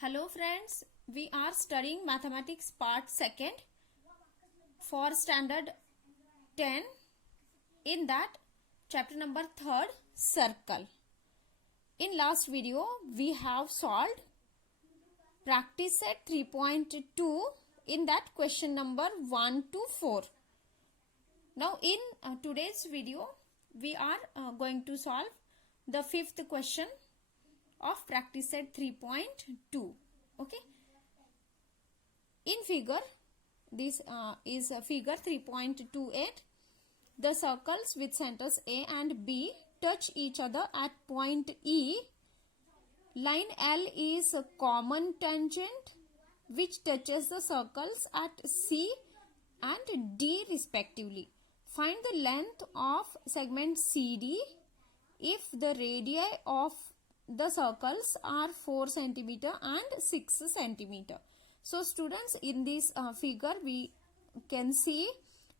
Hello friends, we are studying mathematics part 2nd for standard 10. In that chapter number 3rd, circle. In last video we have solved practice set 3.2 in that question number 1 to 4. Now in today's video we are going to solve the 5th question of practice set 3.2. Okay, in figure, this is figure 3.28. The circles with centers A and B touch each other at point E. Line L is a common tangent which touches the circles at C and D respectively. Find the length of segment CD if the radii of the circles are 4 centimeter and 6 centimeter. So students, in this figure we can see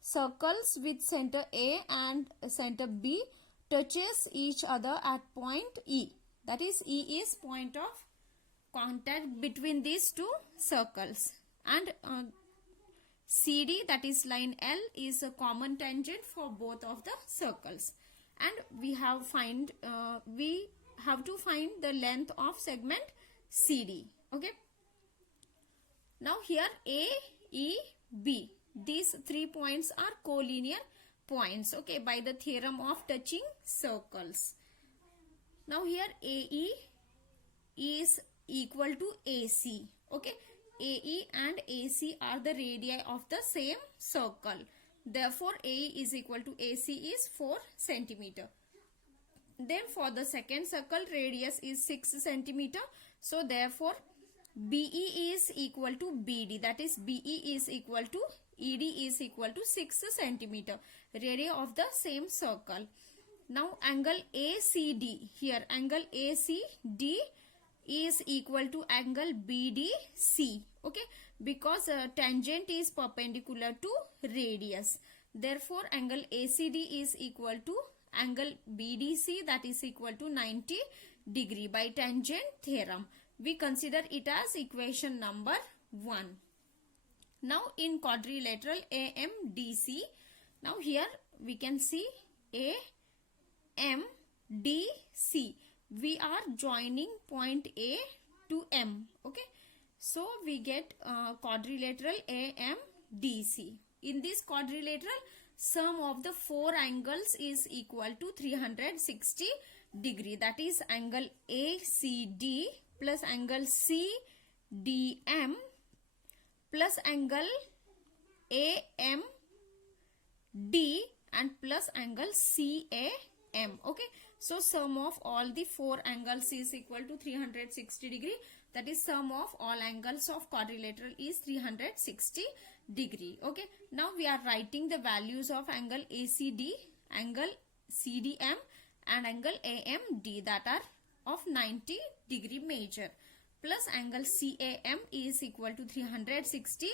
circles with center A and center B touches each other at point E. That is, E is point of contact between these two circles, and CD, that is line L, is a common tangent for both of the circles, and we have to find the length of segment CD. Okay, now here A, E, B, these 3 points are collinear points, okay, by the theorem of touching circles. Now here AE is equal to AC. Okay, AE and AC are the radii of the same circle. Therefore AE is equal to AC is 4 centimeter. Then for the second circle, radius is 6 centimeter. So therefore BE is equal to BD. That is, BE is equal to ED is equal to 6 centimeter. Radii of the same circle. Now angle ACD. Here angle ACD is equal to angle BDC. Okay, because tangent is perpendicular to radius. Therefore angle ACD is equal to angle BDC, that is equal to 90 degree by tangent theorem. We consider it as equation number 1. Now in quadrilateral AMDC, now here we can see AMDC. We are joining point A to M. Okay, so we get quadrilateral AMDC. In this quadrilateral, sum of the 4 angles is equal to 360 degree. That is angle ACD plus angle CDM plus angle AMD and plus angle CAM. Okay, so sum of all the 4 angles is equal to 360 degree. That is, sum of all angles of quadrilateral is 360 degree. Okay, now we are writing the values of angle ACD, angle CDM and angle AMD that are of 90 degree major, plus angle CAM is equal to 360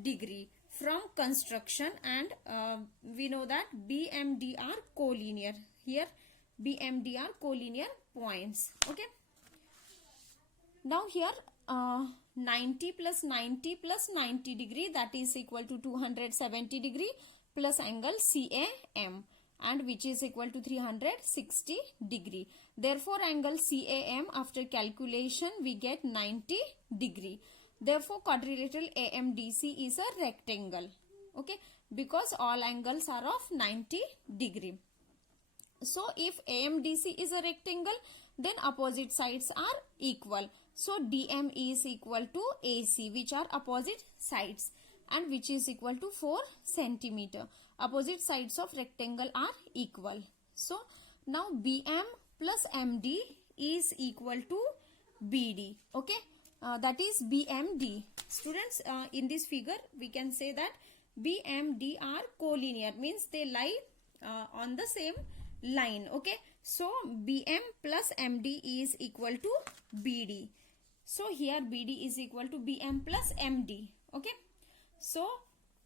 degree from construction, and we know that BMD are collinear. Here BMD are collinear points. Okay, now here 90 plus 90 plus 90 degree, that is equal to 270 degree plus angle CAM, and which is equal to 360 degree. Therefore angle CAM after calculation we get 90 degree. Therefore quadrilateral AMDC is a rectangle. Okay, because all angles are of 90 degree. So if AMDC is a rectangle, then opposite sides are equal. So DM is equal to AC, which are opposite sides, and which is equal to 4 centimeter. Opposite sides of rectangle are equal. So now BM plus MD is equal to BD. Okay, that is BMD. Students, in this figure we can say that BMD are collinear, means they lie on the same line. Okay, so BM plus MD is equal to BD. So here BD is equal to BM plus MD. Okay, so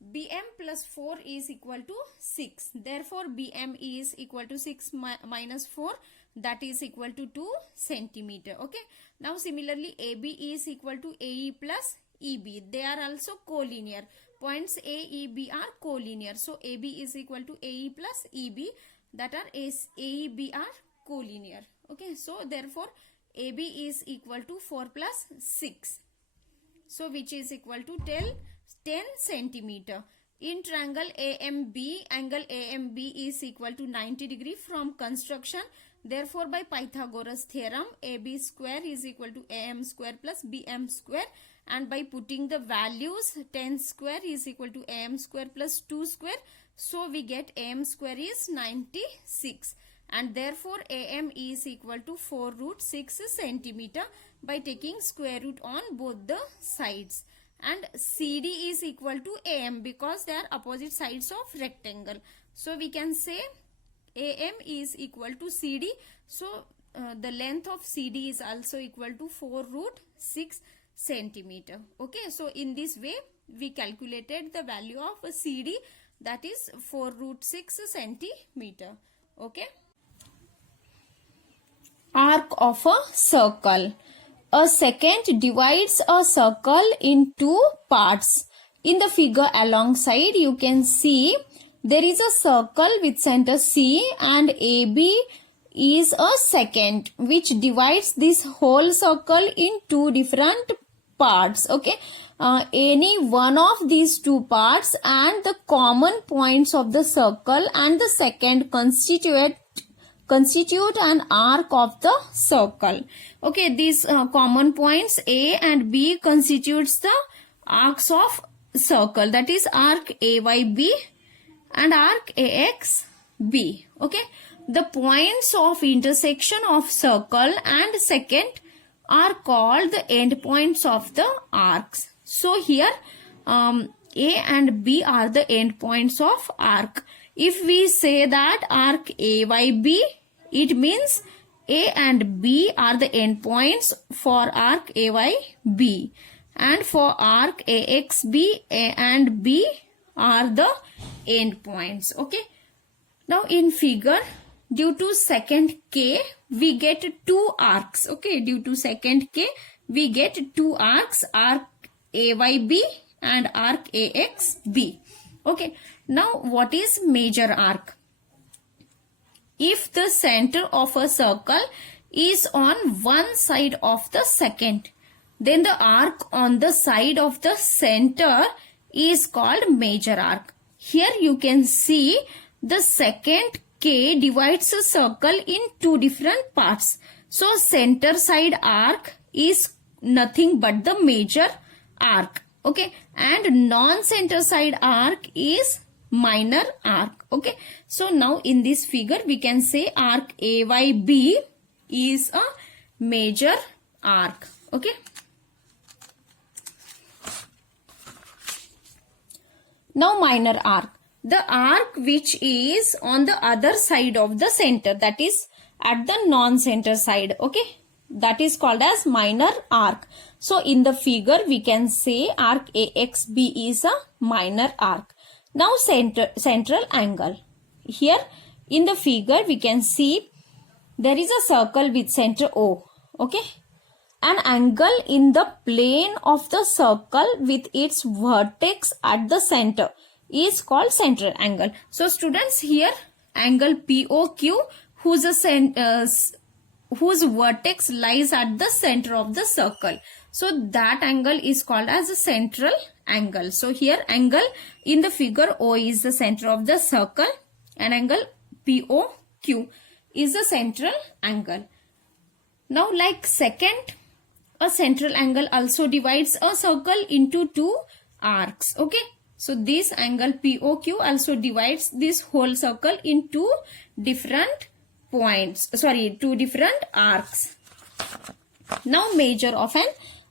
BM plus 4 is equal to 6. Therefore BM is equal to 6 minus 4, that is equal to 2 centimeter. Okay. Now similarly AB is equal to AE plus EB. They are also collinear. Points A, E, B are collinear. So AB is equal to AE plus EB, that are AE, B are collinear. Okay. So therefore AB is equal to 4 plus 6. So which is equal to 10 centimeter. In triangle AMB, angle AMB is equal to 90 degree from construction. Therefore, by Pythagoras theorem, AB square is equal to AM square plus BM square. And by putting the values, 10 square is equal to AM square plus 2 square. So we get AM square is 96. And therefore, AM is equal to 4 root 6 centimeter by taking square root on both the sides. And CD is equal to AM because they are opposite sides of rectangle. So we can say AM is equal to CD. So the length of CD is also equal to 4 root 6 centimeter. Okay. So in this way we calculated the value of CD, that is 4 root 6 centimeter. Okay. Arc of a circle. A secant divides a circle in two parts. In the figure alongside, you can see there is a circle with center C and AB is a secant which divides this whole circle in two different parts. Okay. Any one of these two parts and the common points of the circle and the secant constitute an arc of the circle. Okay, these common points A and B constitutes the arcs of circle, that is arc AYB and arc AXB. Okay, the points of intersection of circle and secant are called the endpoints of the arcs. So here A and B are the endpoints of arc. If we say that arc AYB, it means A and B are the endpoints for arc AYB. And for arc AXB, A and B are the endpoints. Okay. Now in figure, due to secant K, we get two arcs. Okay. Due to secant K, we get two arcs, arc AYB and arc AXB. Okay. Now what is major arc? If the center of a circle is on one side of the secant, then the arc on the side of the center is called major arc. Here you can see the secant K divides a circle in two different parts. So center side arc is nothing but the major arc. Okay. And non-center side arc is minor arc. Okay. So now in this figure we can say arc AYB is a major arc. Okay. Now minor arc. The arc which is on the other side of the center, that is at the non-center side. Okay. That is called as minor arc. So in the figure we can say arc AXB is a minor arc. Now central angle. Here in the figure we can see there is a circle with center O. Okay. An angle in the plane of the circle with its vertex at the center is called central angle. So students, here angle POQ whose vertex lies at the center of the circle. So that angle is called as a central angle. So here angle in the figure O is the center of the circle and angle POQ is the central angle. Now like secant, a central angle also divides a circle into two arcs. Okay. So this angle POQ also divides this whole circle into different points. Two different arcs. Now measure of an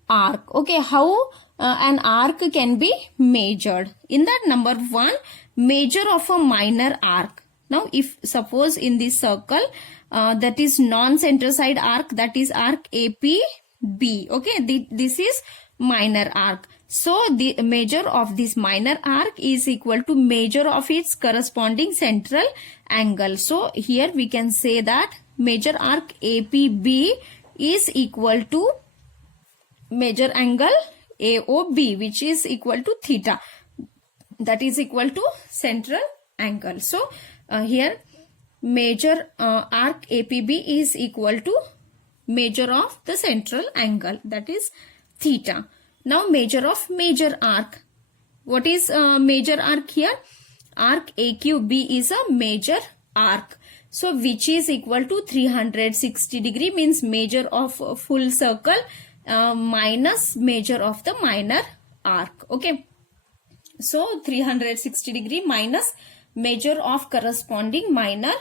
arc. Okay. How an arc can be measured? In that number 1, measure of a minor arc. Now if suppose in this circle that is non-center side arc, that is arc APB. Okay. This is minor arc. So the measure of this minor arc is equal to measure of its corresponding central angle. So here we can say that major arc APB is equal to major angle AOB, which is equal to theta, that is equal to central angle. So here major arc APB is equal to measure of the central angle, that is theta. Now measure of major arc. What is major arc here? Arc AQB is a major arc. So which is equal to 360 degree, means measure of a full circle minus measure of the minor arc. Okay. So 360 degree minus measure of corresponding minor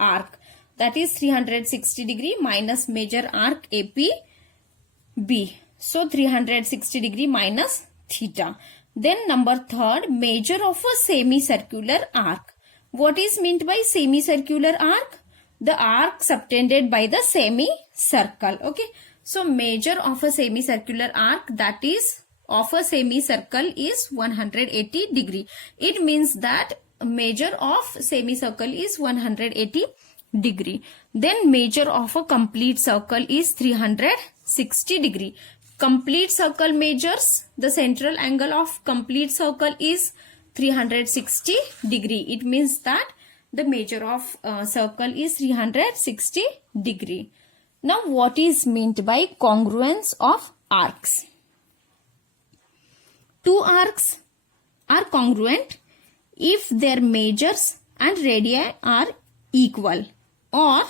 arc, that is 360 degree minus major arc APB. So 360 degree minus theta. Then number third, measure of a semicircular arc. What is meant by semicircular arc? The arc subtended by the semicircle. Okay. So measure of a semicircular arc, that is of a semicircle, is 180 degree. It means that measure of semicircle is 180 degree. Then measure of a complete circle is 360 degree. Complete circle measures, the central angle of complete circle is 360 degree. It means that the measure of circle is 360 degree. Now what is meant by congruence of arcs? Two arcs are congruent if their measures and radii are equal, or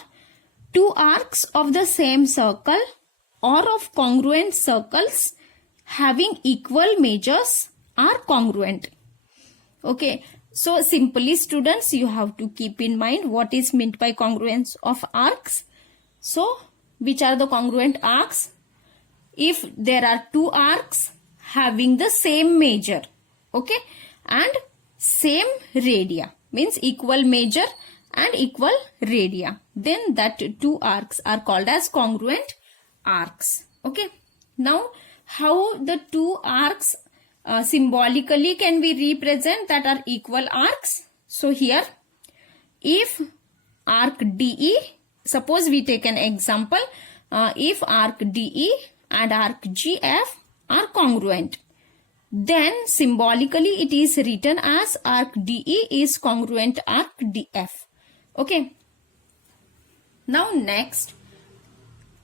two arcs of the same circle or of congruent circles having equal measures are congruent. Okay, so simply students, you have to keep in mind what is meant by congruence of arcs. So which are the congruent arcs? If there are two arcs having the same measure, okay, and same radii, means equal measure and equal radii, then that two arcs are called as congruent arcs. Okay. Now how the two arcs symbolically can be represent that are equal arcs? So here, if arc DE, suppose we take an example, if arc DE and arc GF are congruent, then symbolically it is written as arc DE is congruent arc DF. Okay. Now next,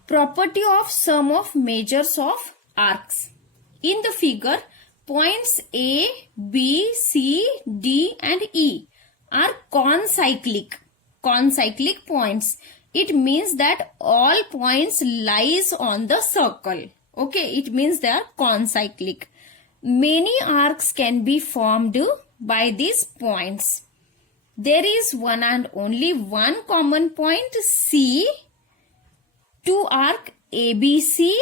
property of sum of measures of arcs. In the figure, points A, B, C, D and E are concyclic points. It means that all points lies on the circle. Okay, it means they are concyclic. Many arcs can be formed by these points. There is one and only one common point C, two arc ABC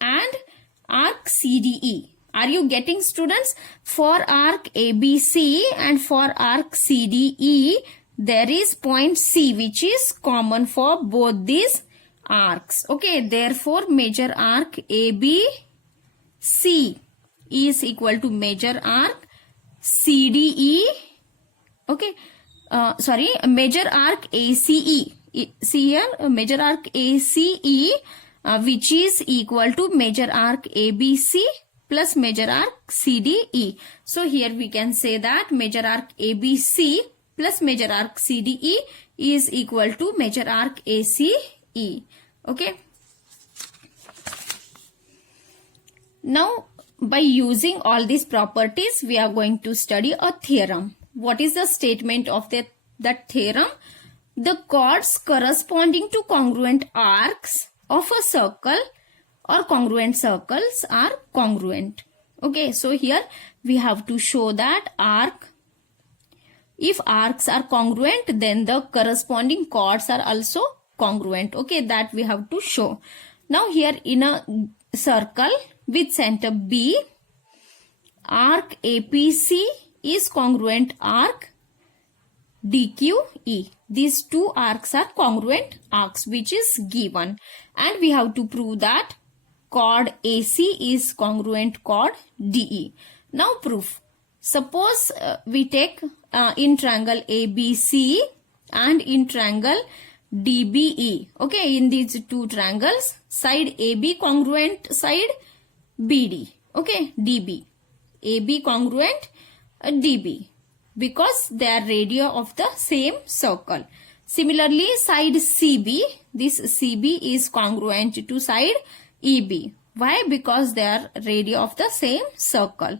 and arc CDE. Are you getting, students? For arc ABC and for arc CDE, there is point C which is common for both these arcs. Okay, therefore measure arc ABC is equal to measure arc CDE. Okay, measure arc ACE. See here, measure arc ACE which is equal to measure arc ABC plus measure arc CDE. So here we can say that measure arc ABC plus measure arc CDE is equal to measure arc ACE. Okay. Now by using all these properties, we are going to study a theorem. What is the statement of that theorem? The chords corresponding to congruent arcs of a circle or congruent circles are congruent. Okay, so here we have to show that if arcs are congruent, then the corresponding chords are also congruent. Okay, that we have to show. Now here in a circle with center B, arc APC is congruent arc DQE. These two arcs are congruent arcs which is given, and we have to prove that chord AC is congruent chord DE. Now proof. Suppose we take in triangle ABC and in triangle DBE. Okay, in these two triangles, side AB congruent side BD. Okay, DB. AB congruent DB, because they are radii of the same circle. Similarly, side CB, this CB is congruent to side EB. Why? Because they are radii of the same circle.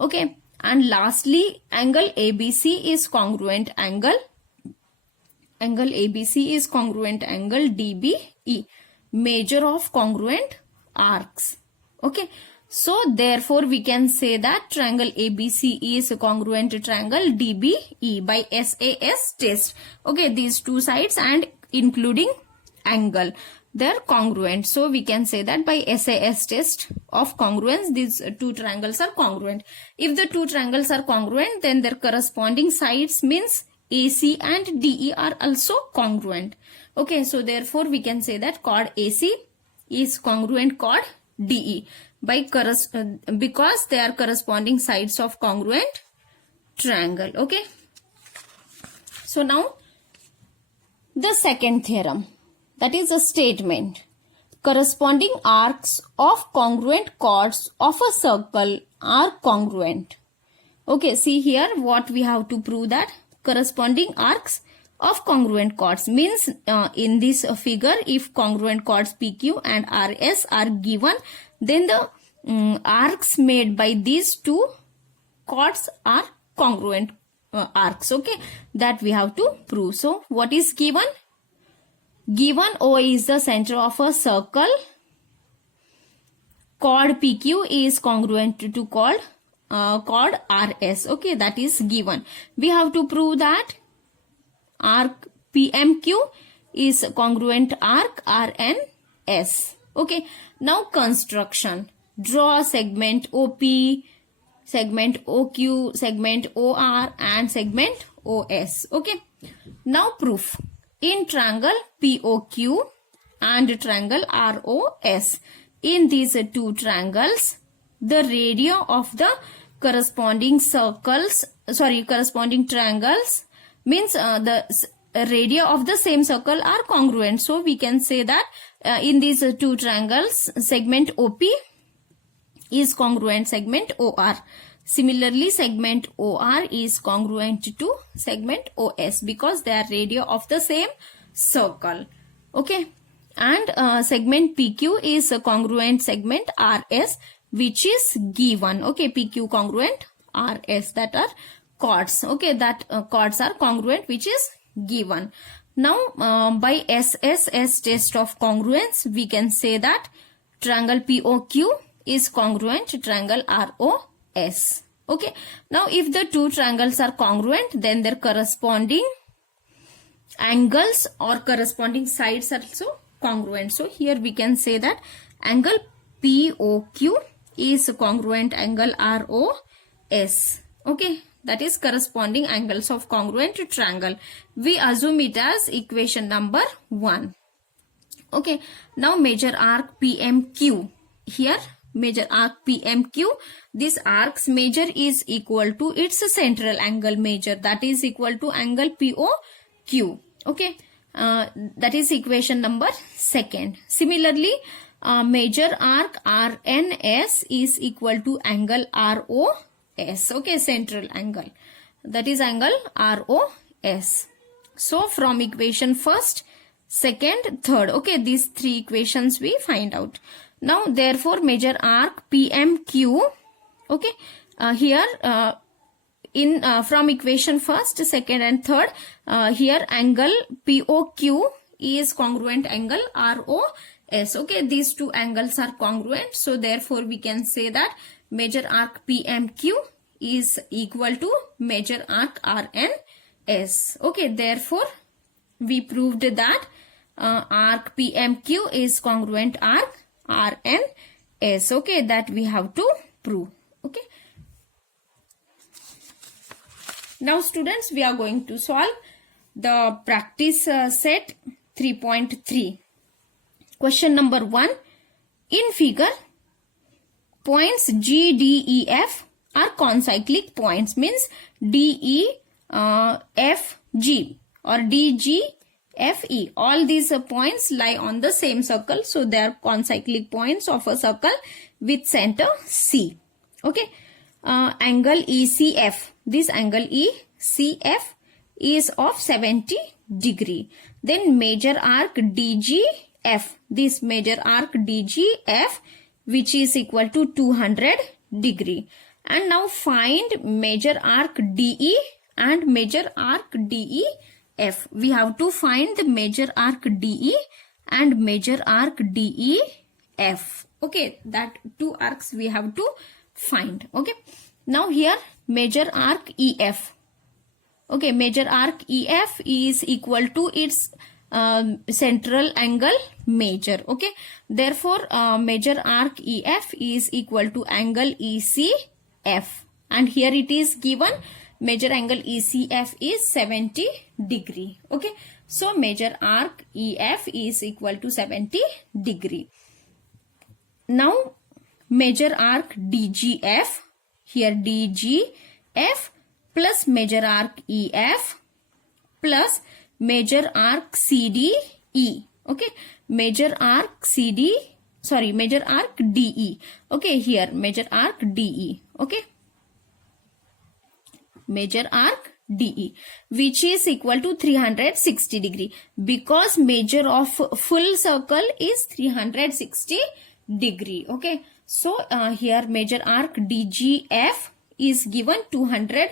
Okay, and lastly, angle ABC is congruent angle. Angle ABC is congruent angle DBE, measure of congruent arcs. Okay, so therefore we can say that triangle ABC is a congruent triangle DBE by SAS test. Okay, these two sides and including angle, they're congruent. So we can say that by SAS test of congruence, these two triangles are congruent. If the two triangles are congruent, then their corresponding sides means AC and DE are also congruent. Okay, so therefore we can say that chord AC is congruent chord DE by because they are corresponding sides of congruent triangle. Okay, so now the second theorem, that is a statement. Corresponding arcs of congruent chords of a circle are congruent. Okay, see here what we have to prove, that corresponding arcs of congruent chords means in this figure, if congruent chords PQ and RS are given, then the arcs made by these two chords are congruent arcs. Okay, that we have to prove. So what is given? Given O is the center of a circle, chord PQ is congruent to chord RS. Okay, that is given. We have to prove that arc PMQ is congruent arc RNS. Okay, now construction. Draw segment OP, segment OQ, segment OR and segment OS. Okay, now proof. In triangle POQ and triangle ROS, in these two triangles, the radii of the corresponding triangles means the radii of the same circle are congruent. So we can say that in these two triangles, segment OP is congruent segment OR. Similarly, segment OR is congruent to segment OS because they are radii of the same circle. Okay, and segment PQ is a congruent segment RS, which is given. Okay, PQ congruent RS, that are chords. Okay, that chords are congruent, which is given. Now by SSS test of congruence, we can say that triangle POQ is congruent to triangle ROS. Okay, now if the two triangles are congruent, then their corresponding angles or corresponding sides are also congruent. So here we can say that angle POQ is congruent angle ROS. Okay, that is corresponding angles of congruent triangle. We assume it as equation number 1. Okay, now measure arc PMQ. Here measure arc PMQ. This arc's measure is equal to its central angle measure, that is equal to angle POQ. Okay, that is equation number 2. Similarly, measure arc RNS is equal to angle ROS. Okay, central angle, that is angle ROS. So from equation 1st, 2nd, 3rd, okay, these three equations we find out. Now therefore measure arc PMQ. Okay, here in from equation 1st, 2nd and 3rd, here angle POQ is congruent angle ROS. Okay, these two angles are congruent, so therefore we can say that measure arc PMQ is equal to measure arc RNS. Okay, therefore we proved that arc PMQ is congruent arc RNS. Okay, that we have to prove. Okay, now students, we are going to solve the practice set 3.3. Question number 1. In figure, points G, D, E, F are concyclic points, means D, E, F, G or D, G, FE. All these points lie on the same circle. So they are concyclic points of a circle with center C. Okay. Angle ECF. This angle ECF is of 70 degree. Then major arc DGF. This major arc DGF, which is equal to 200 degree. And now find major arc DE and major arc DEF. We have to find the major arc DE and major arc DEF. Okay, that two arcs we have to find. Okay, now here major arc EF. Okay, major arc EF is equal to its central angle major. Okay, therefore major arc EF is equal to angle ECF, and here it is given major angle ECF is 70 degree. Okay, so major arc EF is equal to 70 degree. Now major arc DGF, here DGF plus major arc EF plus major arc CDE. Okay, major arc major arc DE. Okay, here major arc DE. Okay, major arc DE, which is equal to 360 degree, because major of full circle is 360 degree. Okay, so here major arc DGF is given 200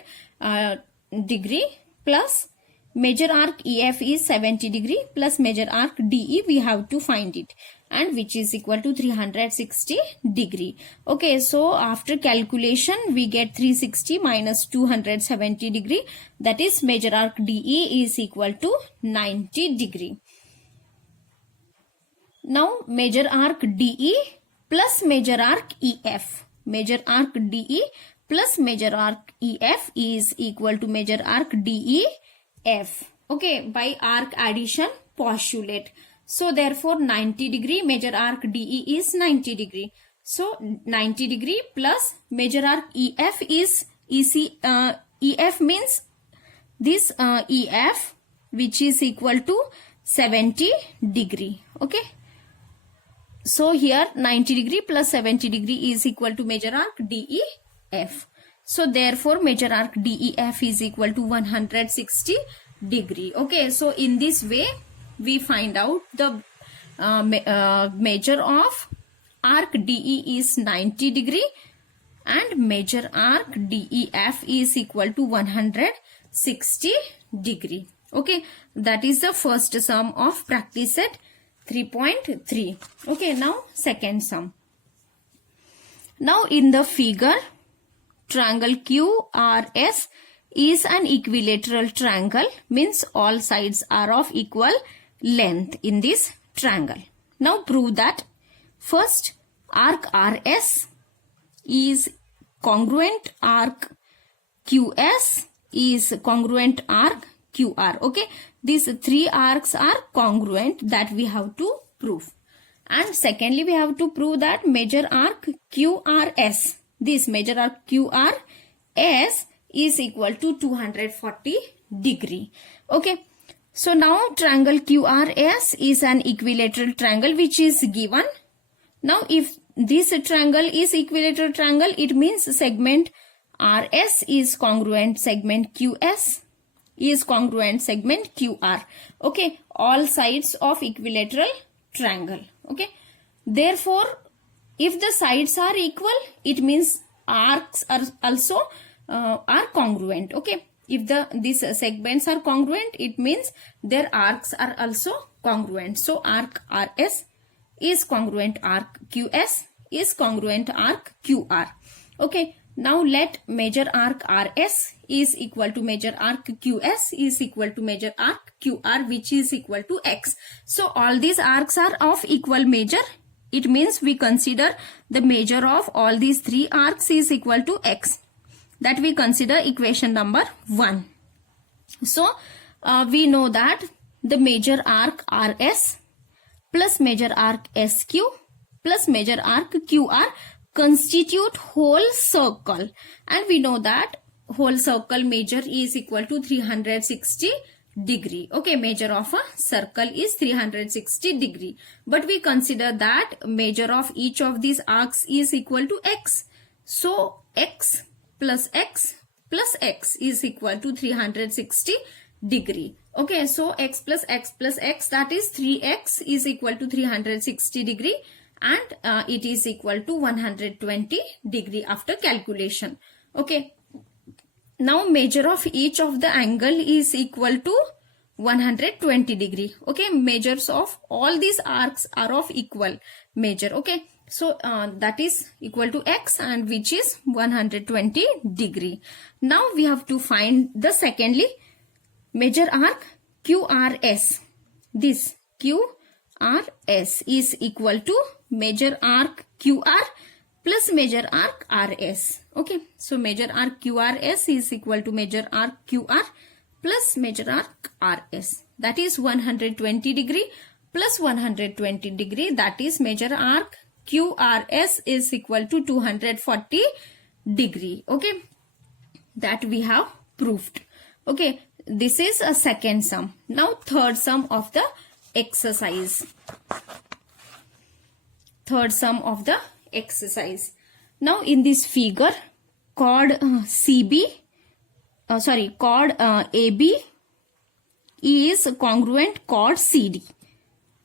degree plus major arc EF is 70 degree plus major arc DE we have to find it, and which is equal to 360 degree. Okay, so after calculation we get 360 minus 270 degree, that is major arc DE is equal to 90 degree. Now major arc DE plus major arc EF. Major arc DE plus major arc EF is equal to major arc DEF. Okay, by arc addition postulate. So therefore 90 degree major arc DE is 90 degree. So 90 degree plus major arc EF is EF means this EF, which is equal to 70 degree. Okay. So here 90 degree plus 70 degree is equal to major arc DEF. So therefore major arc DEF is equal to 160 degree. Okay, so in this way we find out the measure of arc DE is 90 degree and major arc DEF is equal to 160 degree. Okay, that is the first sum of practice set 3.3. Okay, now second sum. Now in the figure, triangle QRS is an equilateral triangle, means all sides are of equal length in this triangle. Now prove that. First, arc RS is congruent arc QS is congruent arc QR. Okay, these three arcs are congruent, that we have to prove. And secondly, we have to prove that major arc QRS, this major arc QRS is equal to 240 degree. Okay, so now triangle QRS is an equilateral triangle which is given. Now if this triangle is equilateral triangle, it means segment RS is congruent segment QS is congruent segment QR. Okay, all sides of equilateral triangle. Okay, therefore if the sides are equal, it means arcs are also are congruent. Okay, if these segments are congruent, it means their arcs are also congruent. So arc RS is congruent arc QS is congruent arc QR. Okay, now let major arc RS is equal to major arc QS is equal to major arc QR, which is equal to X. So all these arcs are of equal measure. It means we consider the measure of all these three arcs is equal to X. That we consider equation number 1. So we know that the major arc RS plus major arc SQ plus major arc QR constitute whole circle, and we know that whole circle measure is equal to 360 degree. Okay, measure of a circle is 360 degree. But we consider that measure of each of these arcs is equal to x. So x plus x plus x is equal to 360 degree. Okay, so x plus x plus x, that is 3x is equal to 360 degree, and it is equal to 120 degree after calculation. Okay, now measure of each of the angle is equal to 120 degree. Okay, measures of all these arcs are of equal measure. Okay, so that is equal to x, and which is 120 degree. Now we have to find the secondly measure arc QRS. This QRS is equal to measure arc QR plus measure arc RS. Okay, so measure arc QRS is equal to measure arc QR plus measure arc RS. That is 120 degree plus 120 degree. That is measure arc QRS is equal to 240 degree. Okay, that we have proved. Okay, this is a second sum. Now third sum of the exercise. Third sum of the exercise. Now in this figure, chord chord AB is congruent chord CD.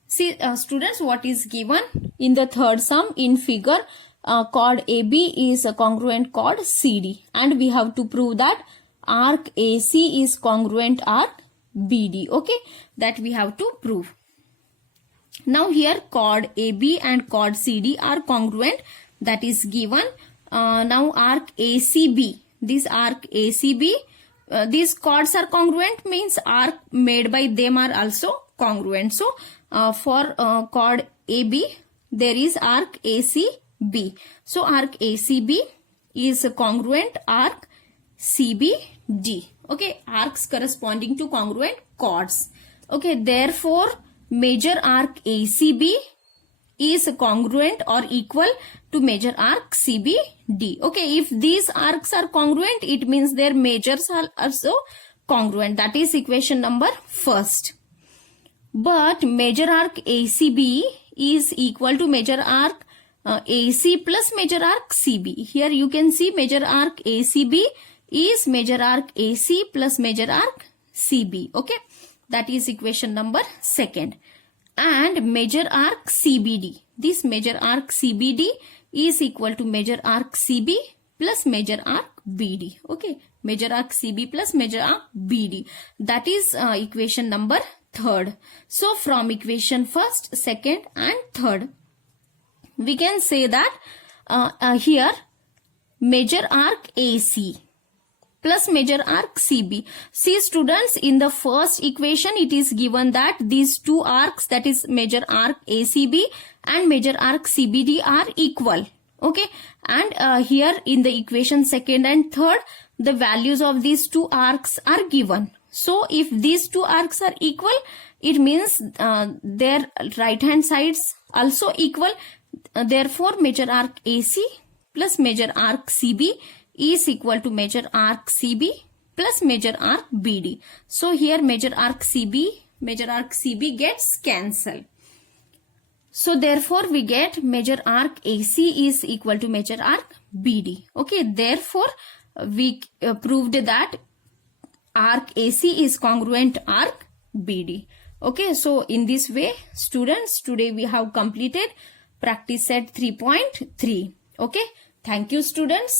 See students, what is given in the third sum in figure, chord AB is a congruent chord CD, and we have to prove that arc AC is congruent arc BD. Okay, that we have to prove. Now here chord AB and chord CD are congruent, that is given. Now arc ACB, this arc ACB, these chords are congruent, means arc made by them are also congruent. So for chord AB there is arc ACB. So arc ACB is congruent arc CBD. Okay, arcs corresponding to congruent chords. Okay, therefore measure arc ACB is congruent or equal to measure arc CBD. Okay, if these arcs are congruent, it means their measures are also congruent. That is equation number first. But measure arc ACB is equal to measure arc AC plus measure arc CB. Here you can see measure arc ACB is measure arc AC plus measure arc CB. Okay, that is equation number second. And measure arc CBD, this measure arc CBD is equal to measure arc CB plus measure arc BD. Okay, measure arc CB plus measure arc BD, that is equation number third. So from equation first, second and third, we can say that here measure arc AC plus measure arc CB. See students, in the first equation it is given that these two arcs, that is measure arc ACB and measure arc CBD, are equal. Okay, and here in the equation second and third, the values of these two arcs are given. So if these two arcs are equal, it means their right hand sides also equal. Therefore measure arc AC plus measure arc CB is equal to measure arc CB plus measure arc BD. So here measure arc CB gets cancelled. So therefore we get measure arc AC is equal to measure arc BD. Okay, therefore we proved that arc AC is congruent arc BD. Okay, so in this way students, today we have completed practice set 3.3. Okay, thank you students.